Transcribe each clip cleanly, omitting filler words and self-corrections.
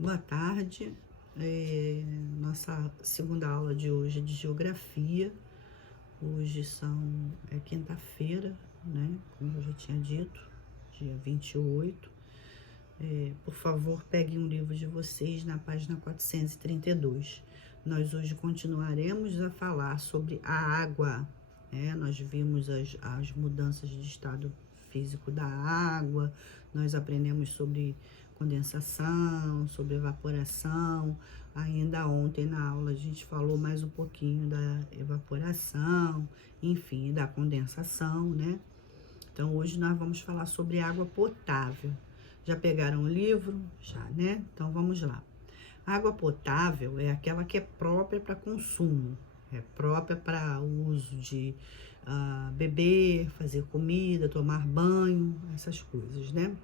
Boa tarde. Nossa segunda aula de hoje é de geografia. Hoje é quinta-feira, né? Como eu já tinha dito, dia 28. Por favor, peguem um livro de vocês na página 432. Nós hoje continuaremos a falar sobre a água, né? Nós vimos as mudanças de estado físico da água, nós aprendemos sobre condensação, sobre evaporação. Ainda ontem na aula a gente falou mais um pouquinho da evaporação, enfim, da condensação, né? Então hoje nós vamos falar sobre água potável. Já pegaram o livro? Já, né? Então vamos lá. Água potável é aquela que é própria para consumo, é própria para uso de beber, fazer comida, tomar banho, essas coisas, né?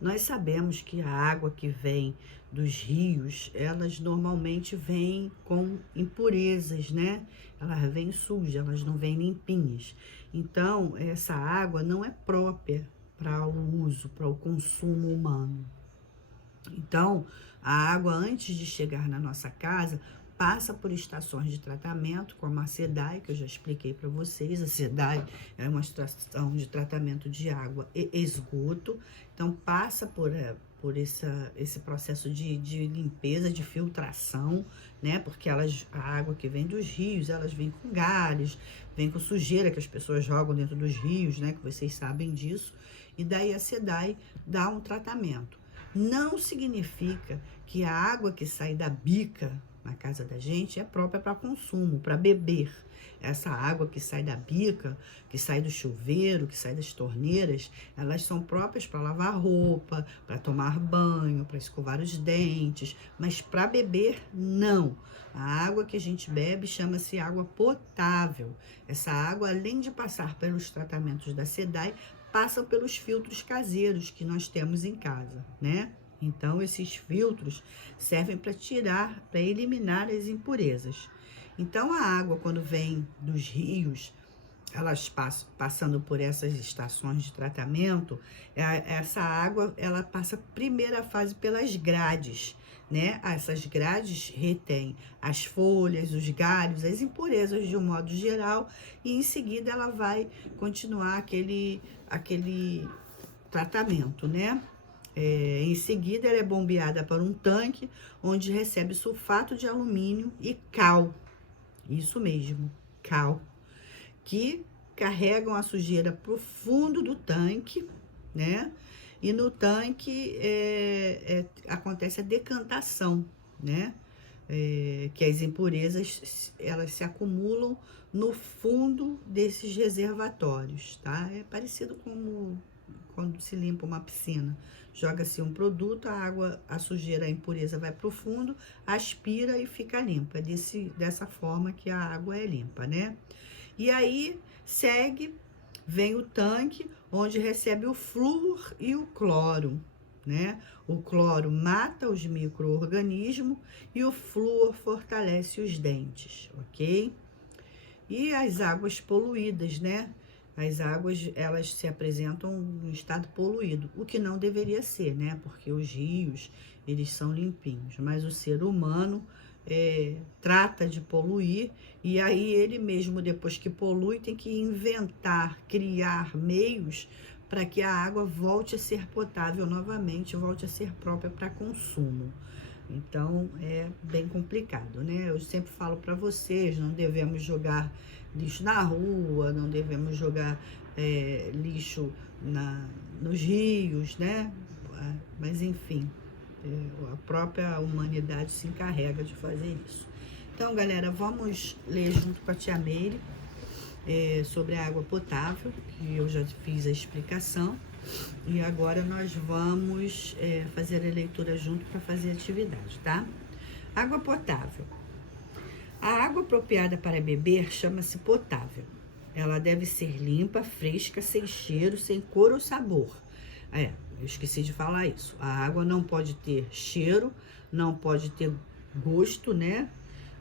Nós sabemos que a água que vem dos rios, elas normalmente vêm com impurezas, né? Elas vêm sujas, elas não vêm limpinhas. Então, essa água não é própria para o uso, para o consumo humano. Então, a água, antes de chegar na nossa casa, passa por estações de tratamento, como a SEDAI, que eu já expliquei para vocês. A SEDAI é uma estação de tratamento de água e esgoto. Então, passa por esse processo de limpeza, de filtração, né? Porque a água que vem dos rios, elas vêm com galhos, vem com sujeira que as pessoas jogam dentro dos rios, né? Que vocês sabem disso. E daí a SEDAI dá um tratamento. Não significa que a água que sai da bica na casa da gente é própria para consumo, para beber. Essa água que sai da bica, que sai do chuveiro, que sai das torneiras, elas são próprias para lavar roupa, para tomar banho, para escovar os dentes, mas para beber, não. A água que a gente bebe chama-se água potável. Essa água, além de passar pelos tratamentos da SEDAI, passam pelos filtros caseiros que nós temos em casa, né? Então, esses filtros servem para para eliminar as impurezas. Então, a água, quando vem dos rios, elas passando por essas estações de tratamento, essa água, ela passa a primeira fase pelas grades, né? Essas grades retêm as folhas, os galhos, as impurezas de um modo geral, e em seguida ela vai continuar aquele tratamento, né? Em seguida, ela é bombeada para um tanque, onde recebe sulfato de alumínio e cal, isso mesmo, cal, que carregam a sujeira para o fundo do tanque, né? E no tanque acontece a decantação, né? Que as impurezas, elas se acumulam no fundo desses reservatórios, tá? É parecido com quando se limpa uma piscina. Joga-se um produto, a água, a sujeira, a impureza vai para o fundo, aspira e fica limpa. É dessa forma que a água é limpa, né? E aí, vem o tanque, onde recebe o flúor e o cloro, né? O cloro mata os micro-organismos e o flúor fortalece os dentes, ok? E as águas poluídas, né? As águas, elas se apresentam em estado poluído, o que não deveria ser, né? Porque os rios, eles são limpinhos, mas o ser humano trata de poluir, e aí ele mesmo, depois que polui, tem que inventar, criar meios para que a água volte a ser potável novamente, volte a ser própria para consumo. Então, é bem complicado, né? Eu sempre falo para vocês, não devemos jogar lixo na rua, não devemos jogar lixo nos rios, né? Mas, enfim, a própria humanidade se encarrega de fazer isso. Então, galera, vamos ler junto com a tia Meire sobre a água potável, que eu já fiz a explicação. E agora nós vamos fazer a leitura junto para fazer a atividade, tá? Água potável. A água apropriada para beber chama-se potável. Ela deve ser limpa, fresca, sem cheiro, sem cor ou sabor. Eu esqueci de falar isso. A água não pode ter cheiro, não pode ter gosto, né?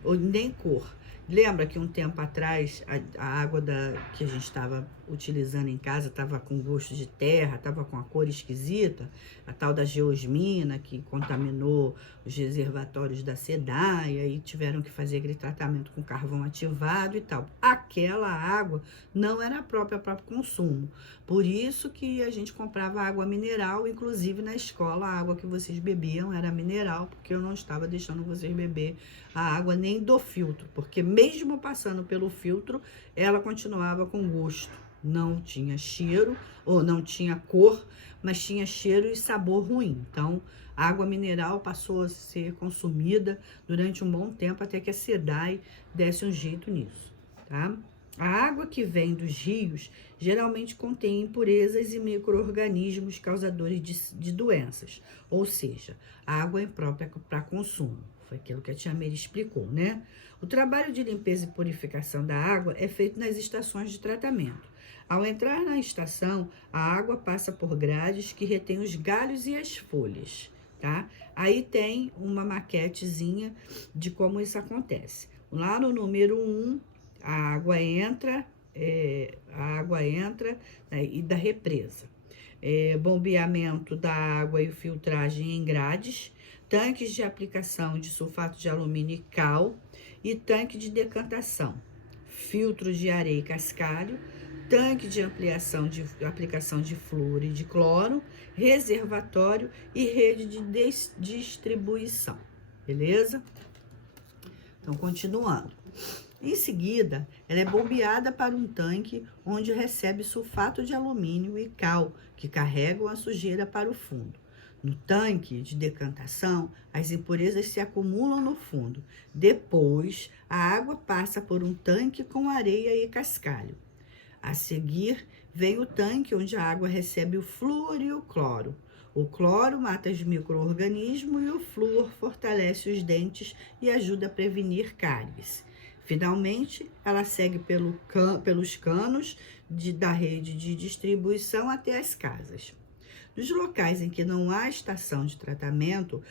Ou nem cor. Lembra que um tempo atrás, a água que a gente estava utilizando em casa estava com gosto de terra, estava com a cor esquisita, a tal da geosmina que contaminou os reservatórios da SEDAI, e aí tiveram que fazer aquele tratamento com carvão ativado e tal. Aquela água não era própria para consumo, por isso que a gente comprava água mineral, inclusive na escola a água que vocês bebiam era mineral, porque eu não estava deixando vocês beber a água nem do filtro, porque mesmo passando pelo filtro, ela continuava com gosto. Não tinha cheiro, ou não tinha cor, mas tinha cheiro e sabor ruim. Então, a água mineral passou a ser consumida durante um bom tempo, até que a SEDAI desse um jeito nisso, tá? A água que vem dos rios geralmente contém impurezas e micro-organismos causadores de doenças, ou seja, a água é imprópria para consumo. Foi aquilo que a tia Meire explicou, né? O trabalho de limpeza e purificação da água é feito nas estações de tratamento. Ao entrar na estação, a água passa por grades que retêm os galhos e as folhas, tá? Aí tem uma maquetezinha de como isso acontece. Lá no número 1, a água entra, né, e da represa. Bombeamento da água e filtragem em grades, tanques de aplicação de sulfato de alumínio e cal e tanque de decantação, filtros de areia e cascalho, tanque de aplicação de flúor e de cloro, reservatório e rede de distribuição, beleza? Então, continuando. Em seguida, ela é bombeada para um tanque onde recebe sulfato de alumínio e cal, que carregam a sujeira para o fundo. No tanque de decantação, as impurezas se acumulam no fundo. Depois, a água passa por um tanque com areia e cascalho. A seguir, vem o tanque onde a água recebe o flúor e o cloro. O cloro mata os micro-organismos e o flúor fortalece os dentes e ajuda a prevenir cáries. Finalmente, ela segue pelos canos da rede de distribuição até as casas. Nos locais em que não há estação de tratamento,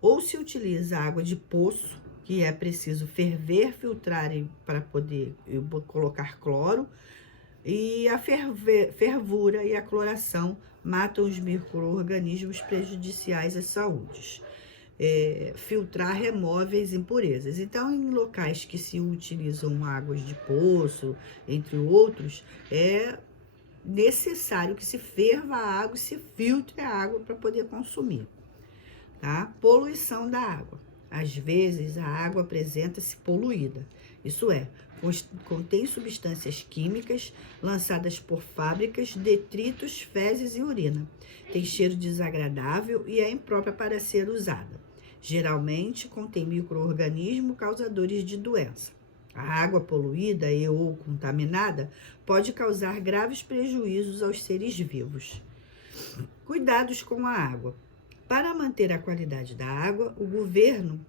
ou se utiliza água de poço, que é preciso ferver, filtrar para poder colocar cloro, e a fervura e a cloração matam os micro-organismos prejudiciais à saúde. Filtrar remove as impurezas. Então, em locais que se utilizam águas de poço, entre outros, é necessário que se ferva a água e se filtre a água para poder consumir, tá? Poluição da água. Às vezes, a água apresenta-se poluída, isso é, contém substâncias químicas lançadas por fábricas, detritos, fezes e urina. Tem cheiro desagradável e é imprópria para ser usada. Geralmente, contém micro-organismos causadores de doença. A água poluída ou contaminada pode causar graves prejuízos aos seres vivos. Cuidados com a água. Para manter a qualidade da água, o governo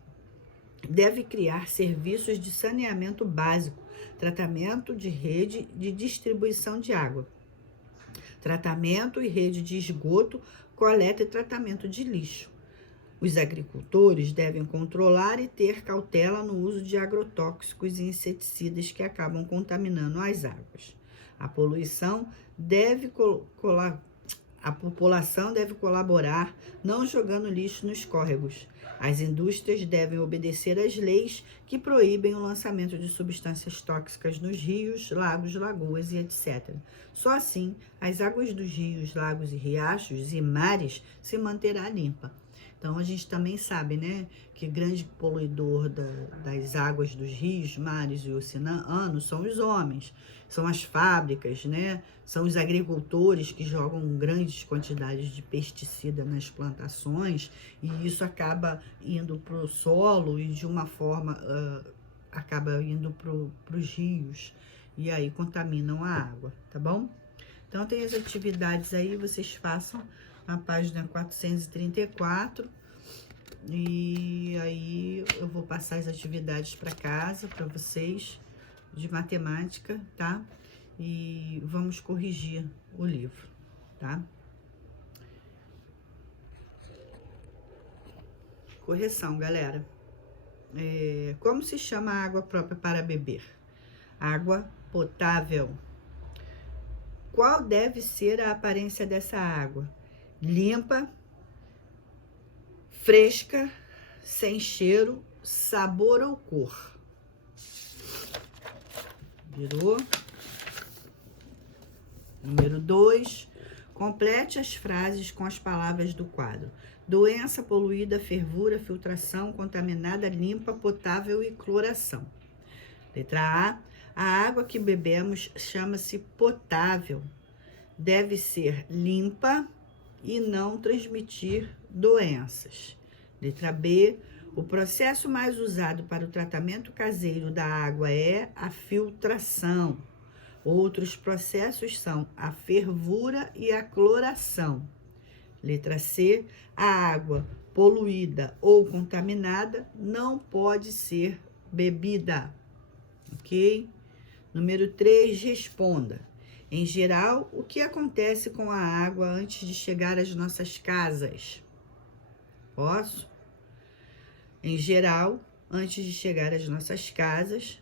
deve criar serviços de saneamento básico, tratamento de rede de distribuição de água, tratamento e rede de esgoto, coleta e tratamento de lixo. Os agricultores devem controlar e ter cautela no uso de agrotóxicos e inseticidas que acabam contaminando as águas. A população deve colaborar, não jogando lixo nos córregos. As indústrias devem obedecer às leis que proíbem o lançamento de substâncias tóxicas nos rios, lagos, lagoas e etc. Só assim, as águas dos rios, lagos e riachos e mares se manterá limpa. Então, a gente também sabe, né, que grande poluidor das águas dos rios, mares e oceanos são os homens, são as fábricas, né, são os agricultores que jogam grandes quantidades de pesticida nas plantações e isso acaba indo para o solo e de uma forma acaba indo para os rios e aí contaminam a água, tá bom? Então, tem as atividades aí, vocês façam na página 434, e aí eu vou passar as atividades para casa, para vocês, de matemática, tá? E vamos corrigir o livro, tá? Correção, galera. Como se chama a água própria para beber? Água potável. Qual deve ser a aparência dessa água? Limpa, fresca, sem cheiro, sabor ou cor. Virou. Número 2. Complete as frases com as palavras do quadro. Doença, poluída, fervura, filtração, contaminada, limpa, potável e cloração. Letra A. A água que bebemos chama-se potável. Deve ser limpa e não transmitir doenças. Letra B. O processo mais usado para o tratamento caseiro da água é a filtração. Outros processos são a fervura e a cloração. Letra C. A água poluída ou contaminada não pode ser bebida. Ok? Número 3. Responda. Em geral, o que acontece com a água antes de chegar às nossas casas? Posso? Em geral, antes de chegar às nossas casas,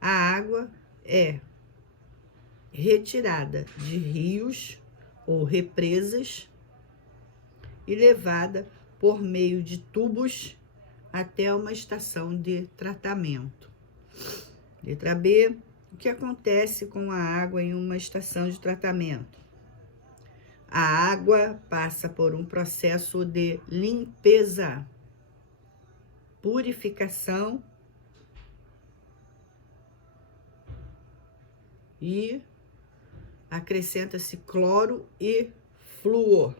a água é retirada de rios ou represas e levada por meio de tubos até uma estação de tratamento. Letra B. O que acontece com a água em uma estação de tratamento? A água passa por um processo de limpeza, purificação e acrescenta-se cloro e flúor.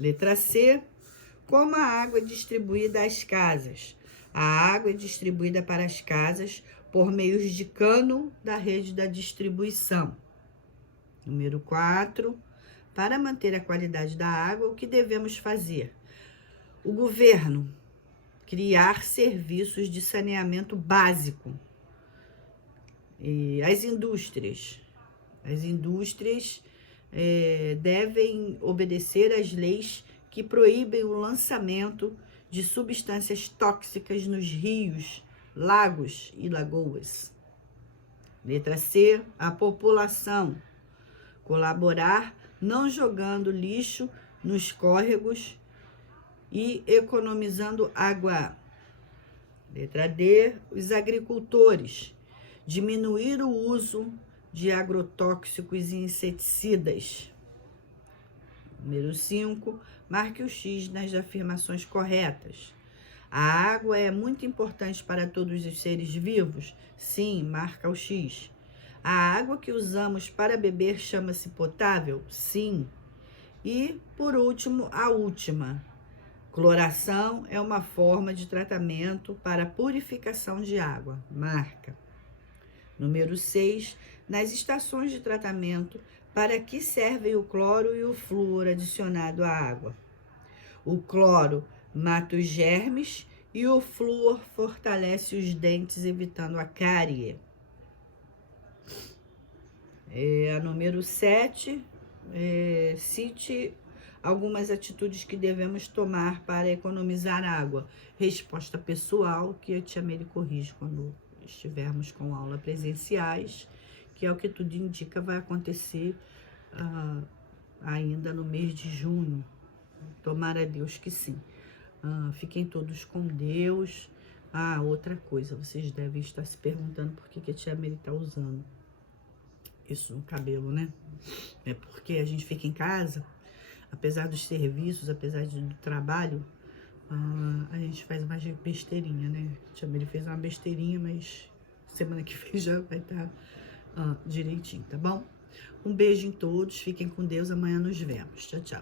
Letra C. Como a água é distribuída às casas? A água é distribuída para as casas por meio de cano da rede da distribuição. Número 4. Para manter a qualidade da água, o que devemos fazer? O governo criar serviços de saneamento básico. E as indústrias devem obedecer às leis que proíbem o lançamento de substâncias tóxicas nos rios, lagos e lagoas. Letra C. A população colaborar não jogando lixo nos córregos e economizando água. Letra D. Os agricultores diminuir o uso de agrotóxicos e inseticidas. Número 5. Marque o X nas afirmações corretas. A água é muito importante para todos os seres vivos? Sim, marca o X. A água que usamos para beber chama-se potável? Sim. E, por último, a última. Cloração é uma forma de tratamento para purificação de água. Marca. Número 6. Nas estações de tratamento, para que servem o cloro e o flúor adicionado à água? O cloro mata os germes e o flúor fortalece os dentes, evitando a cárie. A número 7. Cite algumas atitudes que devemos tomar para economizar água. Resposta pessoal, que a tia Meire corrige quando estivermos com aula presenciais, que é o que tudo indica vai acontecer ainda no mês de junho. Tomara a Deus que sim. Fiquem todos com Deus. Outra coisa, vocês devem estar se perguntando por que a tia Meire está usando isso no cabelo, né? É porque a gente fica em casa, apesar dos serviços, apesar do trabalho, a gente faz uma besteirinha, né? A tia Meire fez uma besteirinha, mas semana que vem já vai estar direitinho, tá bom? Um beijo em todos, fiquem com Deus, amanhã nos vemos. Tchau, tchau.